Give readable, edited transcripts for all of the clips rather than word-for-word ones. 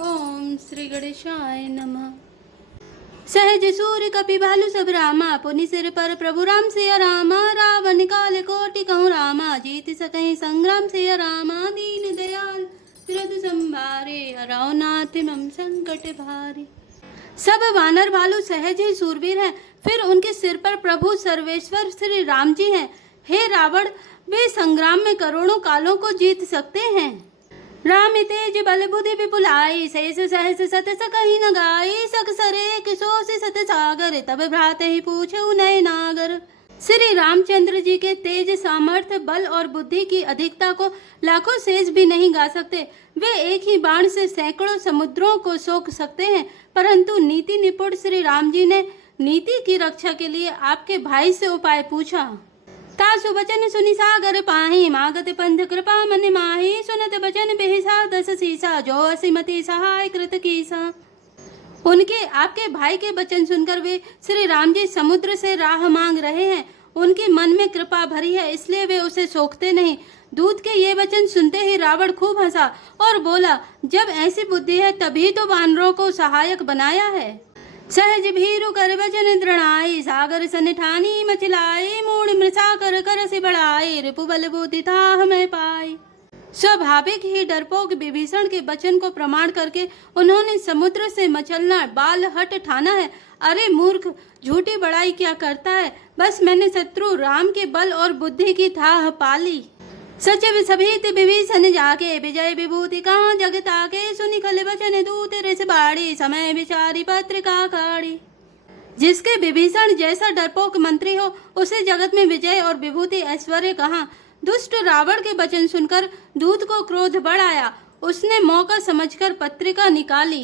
ओम श्री गणेशाय नमः। सहज सूर्य कपि भालु सब रामा, पुनि सिर पर प्रभु राम सिया रामा। रावण काल कोटि कहूँ रामा, जीत सकहीं संग्राम सिया रामा। दीन दयाल बिरधु संभारे, हरौ नाथ मम संकट भारे। सब वानर भालू सहज ही सूरवीर हैं, फिर उनके सिर पर प्रभु सर्वेश्वर श्री राम जी हैं। हे रावण, वे संग्राम में करोड़ों कालों को जीत सकते हैं। राम तेज बल बुद्धि विपुल आई, शेष सहस सत सकहि न गाई। सकसरे किशोषि सत सागर, तब भ्रात ही पूछऊ नय नागर। श्री रामचंद्र जी के तेज सामर्थ्य बल और बुद्धि की अधिकता को लाखों शेष भी नहीं गा सकते। वे एक ही बाण से सैकड़ों समुद्रों को सोख सकते हैं, परंतु नीति निपुण श्री राम जी ने नीति की रक्षा के लिए आपके भाई से उपाय पूछा। तासु बचन सुनि सागर पाहि, मागत पंथ कृपा मन माहि। सुनत बचन बेहिसा दस सीसा, जो असीमति सहाय कृत कीसा। उनके आपके भाई के वचन सुनकर वे श्री राम जी समुद्र से राह मांग रहे हैं। उनके मन में कृपा भरी है, इसलिए वे उसे सोखते नहीं। दूत के ये वचन सुनते ही रावण खूब हंसा और बोला, जब ऐसी बुद्धि है तभी तो वानरों को सहायक बनाया है। सहज भीरु कर वचन दृढ़ाई, सागर सन ठानी मचलाई। मूढ़ मृषा कर कर से बढ़ाई, रिपु बल बुद्धि था मैं पाई। स्वाभाविक ही डरपोक विभीषण के वचन को प्रमाण करके उन्होंने समुद्र से मचलना बाल हट ठाना है। अरे मूर्ख, झूठी बड़ाई क्या करता है। बस मैंने शत्रु राम के बल और बुद्धि की थाह पाली। सचिव सभीत विभीषण जाके, विजय विभूति कहाँ जगता के। सुनि खल वचन दूत रिस बाड़ी, समय विचारी पत्रिका काढ़ी। जिसके विभीषण जैसा डरपोक मंत्री हो, उसे जगत में विजय और विभूति ऐश्वर्य कहाँ। दुष्ट रावण के वचन सुनकर दूत को क्रोध बढ़ आया। उसने मौका समझकर पत्रिका निकाली।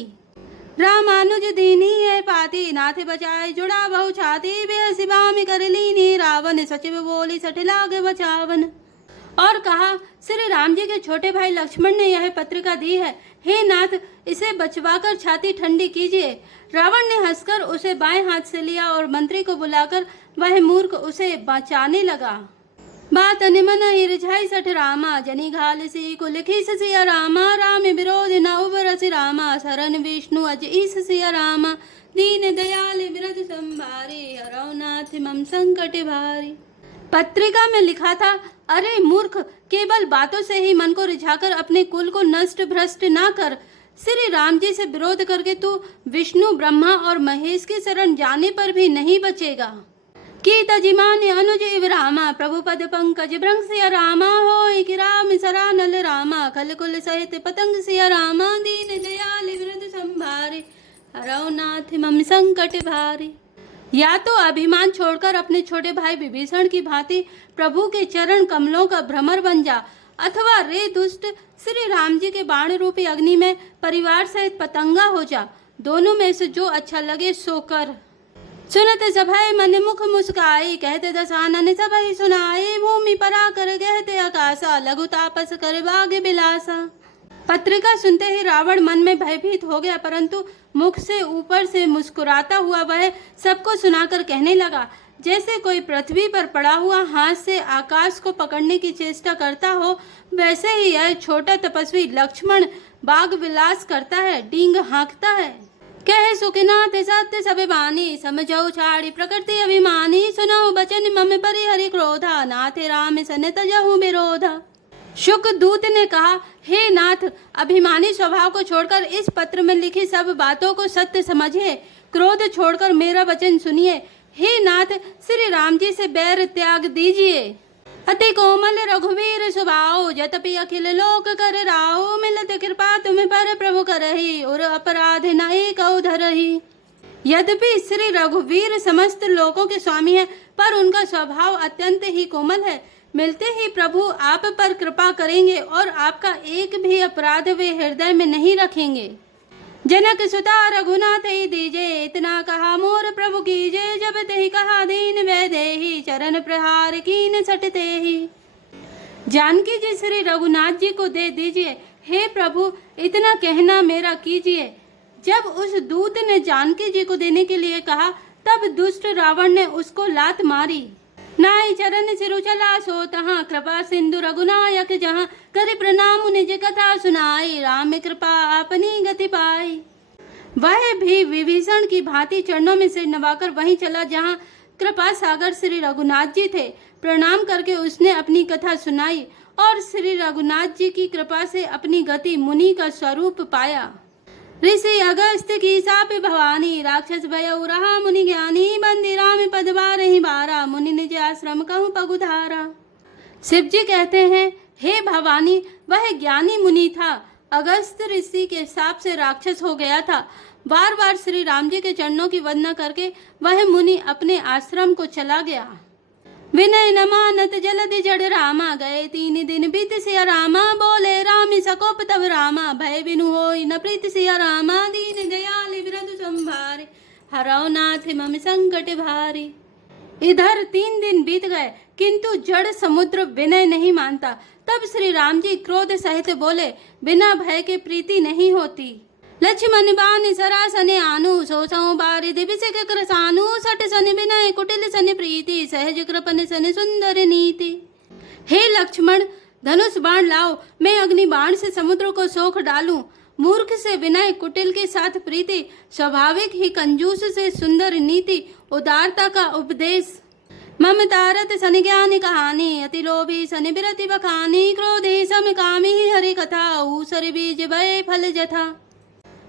रामानुज दीनी है पाती, नाथ बचाए जुड़ा बहु छाती। बेहसी बामी कर लीनी, रावण सचिव बोली सठ लाग बचावन। और कहा, श्री राम जी के छोटे भाई लक्ष्मण ने यह पत्रिका दी है। हे नाथ, इसे बचवाकर छाती ठंडी कीजिए। रावण ने हंसकर उसे बाएं हाथ से लिया और मंत्री को बुलाकर वह मूर्ख उसे बचाने लगा। बात निमन रिझाई सठ रामा, जनी घाल सी को लिखी सिया रामा। राम विरोध न उबरसि रामा, शरण विष्णु अज ईस सिया रामा। दीन दयाल बिरधु संभारे, हरौ नाथ मम संकट भारी। पत्रिका में लिखा था, अरे मूर्ख, केवल बातों से ही मन को रिझाकर अपने कुल को नष्ट भ्रष्ट ना कर। श्री राम जी से विरोध करके तू विष्णु ब्रह्मा और महेश की शरण जाने पर भी नहीं बचेगा। की तजिमान अनुज इव रामा, प्रभु पद पंकज भ्रंग सिया रामा। हो कि राम सरा नल रामा, खल कुल सहित पतंग सिया रामा। दीन दयाल बिरधु संभारे, हरौ नाथ मम संकट भारी। या तो अभिमान छोड़कर अपने छोटे भाई विभीषण की भांति प्रभु के चरण कमलों का भ्रमर बन जा, अथवा रे दुष्ट, श्री राम जी के बाण रूपी अग्नि में परिवार सहित पतंगा हो जा। दोनों में से जो अच्छा लगे सो कर। सुनत सभय मन मुख मुस्काई, कहते दसानन सभय सुनाई। भूमि परा कर गहते आकाशा, लघु तापस कर बाग बिलासा। पत्रिका सुनते ही रावण मन में भयभीत हो गया, परंतु मुख से ऊपर से मुस्कुराता हुआ वह सबको सुनाकर कहने लगा, जैसे कोई पृथ्वी पर पड़ा हुआ हाथ से आकाश को पकड़ने की चेष्टा करता हो, वैसे ही यह छोटा तपस्वी लक्ष्मण बाग विलास करता है, डींग हाँकता है। कहे सुखनाथ सत्य सब बानी, समझौ छाड़ी प्रकृति अभिमानी। सुनौ बचन मम परिहरि क्रोधा, नाथ राम सन तजहु विरोधा। शुक दूत ने कहा, हे नाथ, अभिमानी स्वभाव को छोड़कर इस पत्र में लिखी सब बातों को सत्य समझिए। क्रोध छोड़कर मेरा वचन सुनिए। हे नाथ, श्री राम जी से बैर त्याग दीजिए। अति कोमल रघुवीर स्वभाव, जतपि अखिल लोक कर राव। मिलत कृपा तुम पर प्रभु करही, और अपराध न एकौ धरही। यद्यपि श्री रघुवीर समस्त लोकों के स्वामी है, पर उनका स्वभाव अत्यंत ही कोमल है। मिलते ही प्रभु आप पर कृपा करेंगे और आपका एक भी अपराध वे हृदय में नहीं रखेंगे। जनक सुता रघुनाथ ही दीजे, इतना कहा मोर प्रभु कीजे। जब तेहि कहा दीन वैदेही, चरण प्रहार कीन सटते ही। जानकी जी श्री रघुनाथ जी को दे दीजिए। हे प्रभु, इतना कहना मेरा कीजिए। जब उस दूत ने जानकी जी को देने के लिए कहा, तब दुष्ट रावण ने उसको लात मारी। नाई चरण सिरु चला सो तहाँ, कृपा सिंधु रघुनायक जहाँ, कर प्रणाम निज कथा सुनाई, राम कृपा अपनी गति पाई। वह भी विभीषण की भांति चरणों में सिर नवाकर वहीं चला जहाँ कृपा सागर श्री रघुनाथ जी थे। प्रणाम करके उसने अपनी कथा सुनाई और श्री रघुनाथ जी की कृपा से अपनी गति मुनि का स्वरूप पाया। ऋषि अगस्त की साप भवानी, राक्षस भयउ रहा मुनि ज्ञानी, बंदी राम पद बारहि बारा, मुनि निज आश्रम कहूँ पगुधारा। शिव जी कहते हैं, हे भवानी, वह ज्ञानी मुनि था, अगस्त ऋषि के शाप से राक्षस हो गया था। बार बार श्री राम जी के चरणों की वंदना करके वह मुनि अपने आश्रम को चला गया। विनय न मानत जलदि जड़ रामा, गए 3 दिन बीत सिया रामा, बोले राम सकोप तब रामा, भय बिनु होई न प्रीत सिया रामा, दीन दयाल बिरधु संभारे, हरौ नाथ मम संकट भारी। इधर 3 दिन बीत गए किंतु जड़ समुद्र विनय नहीं मानता। तब श्री राम जी क्रोध सहित बोले, बिना भय के प्रीति नहीं होती। लक्ष्मण बान सरासने आनु, सोसौ बारिधि विषय कृसानु, सट सन विनय कुटिल सन प्रीति, सहज कृपन सन सुंदर नीति। हे लक्ष्मण, धनुष बाण लाओ, मैं अग्नि बाण से समुद्र को सोख डालूं। मूर्ख से विनय, कुटिल के साथ प्रीति, स्वाभाविक ही कंजूस से सुंदर नीति, उदारता का उपदेश। ममतारत सन ज्ञान कहानी, अति लोभी सन बिरति बखानी, क्रोधे सम कामी हरि कथा, ऊसर बीज भय फल जथा।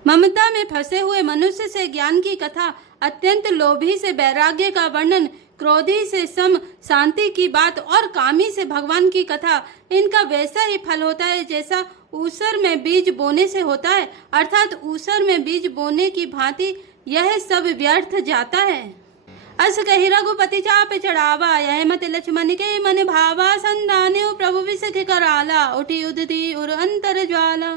ममता में फंसे हुए मनुष्य से ज्ञान की कथा, अत्यंत लोभी से वैराग्य का वर्णन, क्रोधी से सम शांति की बात और कामी से भगवान की कथा, इनका वैसा ही फल होता है जैसा ऊसर में बीज बोने से होता है, अर्थात ऊसर में बीज बोने की भांति यह सब व्यर्थ जाता है। अस कही रघुपति चाप चढ़ावा, यह मत लक्ष्मण के मन भावा, संधान्यो प्रभु विसख कराला, उठी उदती उर अंतर ज्वाला।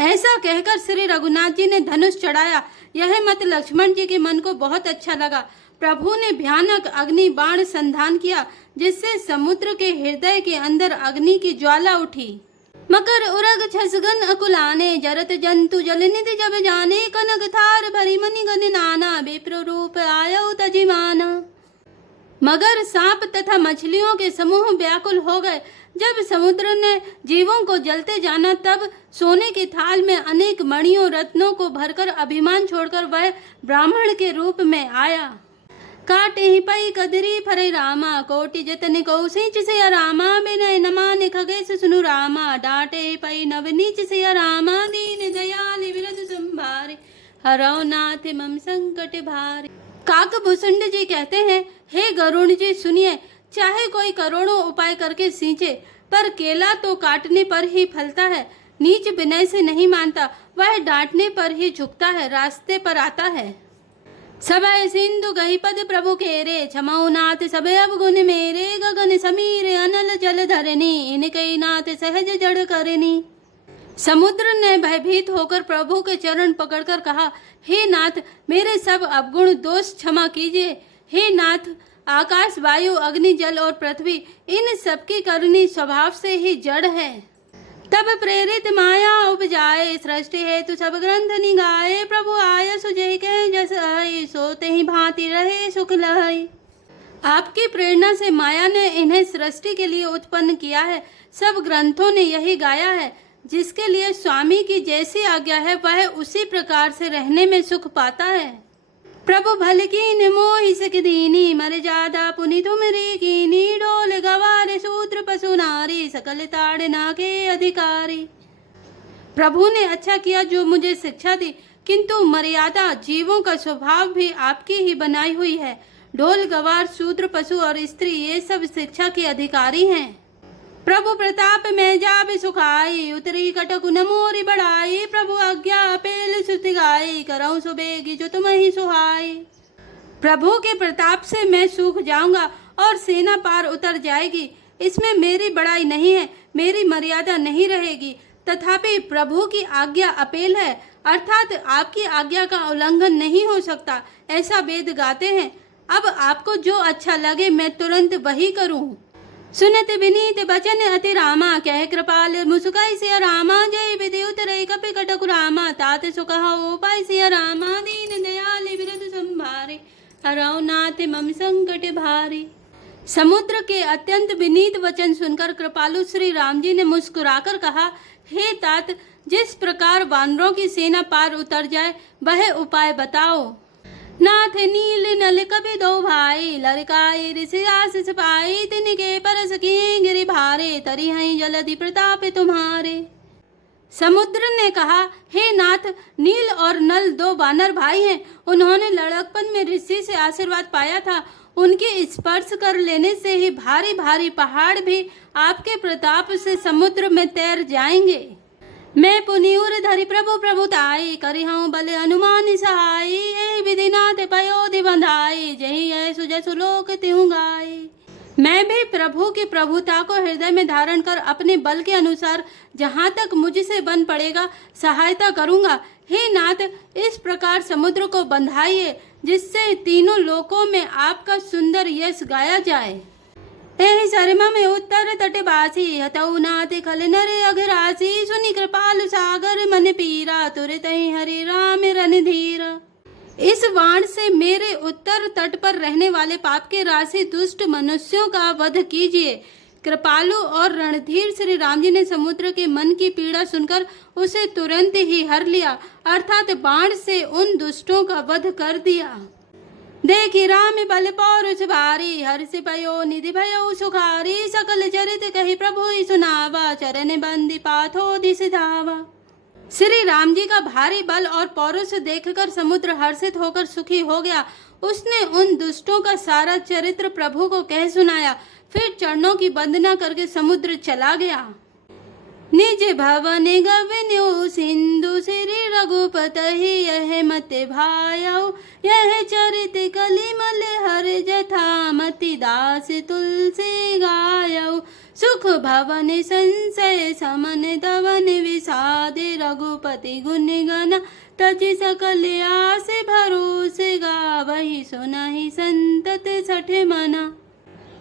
ऐसा कहकर श्री रघुनाथ जी ने धनुष चढ़ाया। यह मत लक्ष्मण जी के मन को बहुत अच्छा लगा। प्रभु ने भयानक अग्नि बाण संधान किया, जिससे समुद्र के हृदय के अंदर अग्नि की ज्वाला उठी। मकर उरग छसगन अकुलाने, जरत जंतु जलनिधि जब जाने, कनक थार भरी मनि गन नाना, विप्र रूप आयो तजिमाना। मगर सांप तथा मछलियों के समूह व्याकुल हो गए। जब समुद्र ने जीवों को जलते जाना, तब सोने के थाल में अनेक मणियों रत्नों को भरकर अभिमान छोड़कर वह ब्राह्मण के रूप में आया। काटे ही पई कदरी फरे रामा, कोटि जतन को सिंच से रामा, विनय न माने खगेश सुनु रामा, डांटे पई नव नीच से रामा, दीन दयाल बिरधु संभारे, हरौ नाथ मम संकट भारे। काकभूषुंड जी कहते हैं, हे गरुण जी सुनिए, चाहे कोई करोड़ों उपाय करके सींचे, पर केला तो काटने पर ही फलता है। नीच विनय से नहीं मानता, वह डांटने पर ही झुकता है, रास्ते पर आता है। सबय सिंधु गही पद प्रभु केरे, क्षमौ नाथ सबय अवगुण मेरे, गगन समीर अनल जल धरनी, इनके नाथ सहज जड़ करनी। समुद्र ने भयभीत होकर प्रभु के चरण पकड़कर कहा, हे नाथ, मेरे सब अवगुण दोष क्षमा कीजिए। हे नाथ, आकाश वायु अग्नि जल और पृथ्वी, इन सबकी करनी स्वभाव से ही जड़ है। तब प्रेरित माया उपजाए, सृष्टि हेतु सब ग्रंथ निगाए, प्रभु आय सुजय के जस आई, सोते ही भांति रहे सुख लहई। आपकी प्रेरणा से माया ने इन्हें सृष्टि के लिए उत्पन्न किया है। सब ग्रंथों ने यही गाया है। जिसके लिए स्वामी की जैसी आज्ञा है, वह उसी प्रकार से रहने में सुख पाता है। प्रभु भल कीन मोहि सक दीनी, मर जादा पुनि तुमरी कीनी, डोल गवार शूद्र पशु नारी, सकल ताड़ना के अधिकारी। प्रभु ने अच्छा किया जो मुझे शिक्षा दी, किंतु मर्यादा जीवों का स्वभाव भी आपकी ही बनाई हुई है। ढोल गवार शूद्र पशु और स्त्री, ये सब शिक्षा के अधिकारी हैं। प्रभु प्रताप में जाबे सुखाई, उतरी कटक न मोरी बढ़ाई, प्रभु आज्ञा पेल सुति गाई, करऊं सुबेगी जो तुम ही सुहाई। प्रभु के प्रताप से मैं सूख जाऊंगा और सेना पार उतर जाएगी। इसमें मेरी बड़ाई नहीं है, मेरी मर्यादा नहीं रहेगी। तथापि प्रभु की आज्ञा अपेल है, अर्थात आपकी आज्ञा का उल्लंघन नहीं हो सकता, ऐसा वेद गाते हैं। अब आपको जो अच्छा लगे मैं तुरंत वही करूं। सुनत विनीत बचन अति रामा, कह कृपाल मुसुकाई सिया रामा, जय विधि उतरे कपि कटकु रामा, तात सुकहाओ पाई सिया रामा, दीन दयाल बिरधु संभारे, हरौ नाथ मम संकट भारी। समुद्र के अत्यंत विनीत वचन सुनकर कृपालु श्री राम जी ने मुस्कुराकर कहा, हे तात, जिस प्रकार वानरों की सेना पार उतर जाए वह उपाय बताओ। नाथ नील नल कपि दो भाई, लड़काए ऋषि आशीष पाई, तिनके परस किए गिरि भारे, तरि हैं जलधि प्रताप तुम्हारे। समुद्र ने कहा, हे नाथ, नील और नल दो वानर भाई हैं। उन्होंने लड़कपन में ऋषि से आशीर्वाद पाया था। उनके स्पर्श कर लेने से ही भारी भारी पहाड़ भी आपके प्रताप से समुद्र में तैर जाएंगे। मैं पुनिउर धरि प्रभु प्रभुताई, करिहूँ बल हनुमान सहाई, यही विधि नाथ पयोधि बंधाई, जही ऐसु जसु लोक तिहु गाई। मैं भी प्रभु की प्रभुता को हृदय में धारण कर अपने बल के अनुसार जहाँ तक मुझसे बन पड़ेगा सहायता करूँगा। हे नाथ, इस प्रकार समुद्र को बंधाइए जिससे तीनों लोकों में आपका सुंदर यश गाया जाए। एहि शर्मा में उत्तर तट बासी, हतऊ नाथ खल नर अघरासी, सुनि कृपालु सागर मन पीरा, तुरत ही हरि राम रणधीरा। इस वाण से मेरे उत्तर तट पर रहने वाले पाप के राशि दुष्ट मनुष्यों का वध कीजिए। कृपालु और रणधीर श्री राम जी ने समुद्र के मन की पीड़ा सुनकर उसे तुरंत ही हर लिया, अर्थात बाण से उन दुष्टों का वध कर दिया। देखी राम बल पौरुष भारी, हर्ष भयो निधि भयो सुखारी, सकल चरित कही प्रभु ही सुनावा, चरण बंदी पाथो दिस धावा। श्री राम जी का भारी बल और पौरुष देखकर समुद्र हर्षित होकर सुखी हो गया। उसने उन दुष्टों का सारा चरित्र प्रभु को कह सुनाया। फिर चरणों की वंदना करके समुद्र चला गया। निज भवन गवन्यो सिंधु, श्री रघुपति यह मत भायौ, यह चरित कलिमल हर जथा, मति दास तुलसी गायौ। सुख भवन संशय समन दवन, विषाद रघुपति गुण गण, तजि सकल आस भरोसे गा, वही सुनहि संतत सठ मना।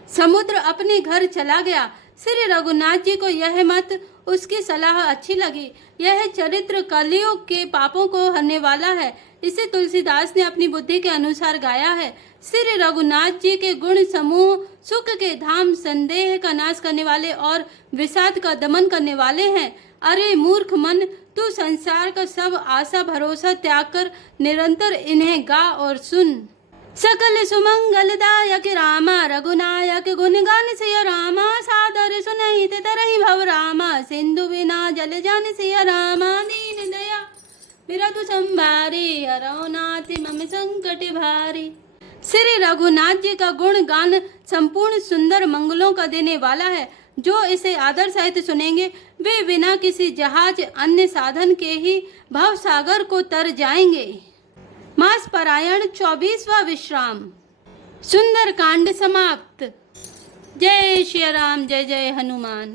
समुद्र अपने घर चला गया। श्री रघुनाथ जी को यह मत, उसकी सलाह अच्छी लगी। यह चरित्र कलियुग के पापों को हरने वाला है। इसे तुलसीदास ने अपनी बुद्धि के अनुसार गाया है। श्री रघुनाथ जी के गुण समूह सुख के धाम, संदेह का नाश करने वाले और विषाद का दमन करने वाले हैं। अरे मूर्ख मन, तू संसार का सब आशा भरोसा त्याग कर निरंतर इन्हें गा और सुन। सकल सुमंगलदायक रामा, रघुनायक गुणगान सिया रामा, सादर सुनहि तरहि भव रामा, सिंधु बिना जल जान सिया रामा, दीन दया बिरधु संभारे, हरौ नाथ मम संकट भारे। श्री रघुनाथ जी का गुण गान संपूर्ण सुंदर मंगलों का देने वाला है। जो इसे आदर सहित सुनेंगे वे बिना किसी जहाज अन्य साधन के ही भव सागर को तर जाएंगे। मास पारायण 24वां विश्राम। सुंदर कांड समाप्त। जय श्री राम, जय जय हनुमान।